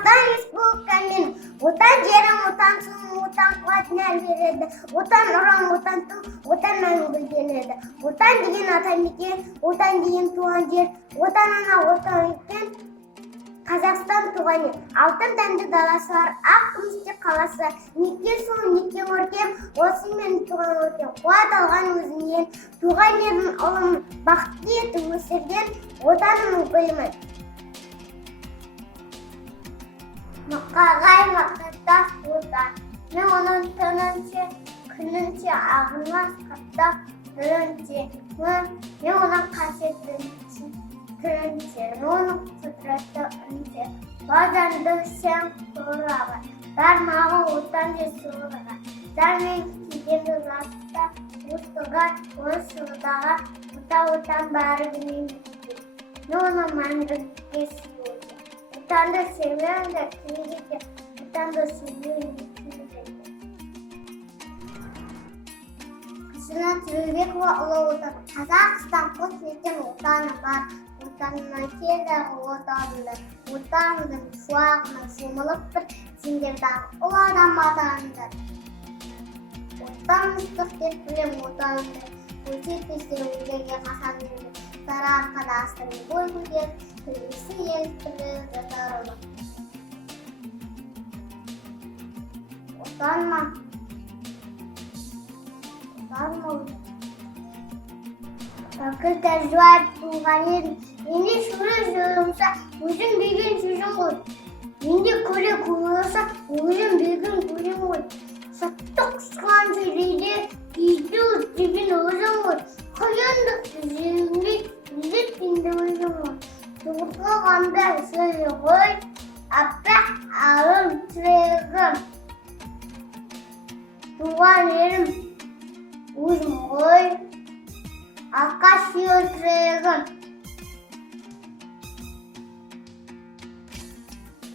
Қазақстан Республикамен отан жерім, отан суым, отан қуатын береді. Отан ұран, отан ту, отан мәңгі келеді. Отан деген атамекен, отан деген туған жер, отан ана, отан екен. Қазақстан туған ел, алтын тәнді даласы бар, ақ күмістей қаласы. Неке сұлу, неке көркем, осы мен туған өркем. Қуат алған өзімнен, туған елдің ұлым, бақытты етіп өсірген отанымның гүлімін. Мұқағай мақсаттас отан, мен оның тынынше, күнінше ағылмас қаптап түрінше, мен оның қасиетінше, түрінше, оның құдіретті үнше, базанды сен құрағы, дармағы отан жер сұлыға, дармен кеденді жасықта, ұстыға, оны сұлыдаға, отан бәрі білмеймін, мен оны мәңгілікке сүйеді. Отанды sevmeyenler kimlikte, otanda sevmeyenler kimlikte. Кызына Түребекова ұлы отан. Қазақстан қос мекен отаны бар. Отанына келдағы отанды. Отандың шуағына шомылып бір сендердағы ұлы адам атандар. Отан ыстық деп білем отанды. Көрсетпесең өзгеге қасан берді. Сары арқада астыры бой көтеріп, Türbesi yeltiri yatarlı. Utanma. Bakır tercühat tuğan yerim. Yeni şuraya söylüyorsa, uzun bir gün çocuğum koy. Yeni köle koyuyorsa, uzun bir gün çocuğum koy. Sattık sıkan çeliğinde, giydi dibin uzun koy. Kayandık zimri, yüzük bindi uzun koy. Tuğrulğanda sığır, aprak ağır tırgın. Tuğan yerim, uzun koy, akaş yıl tırgın.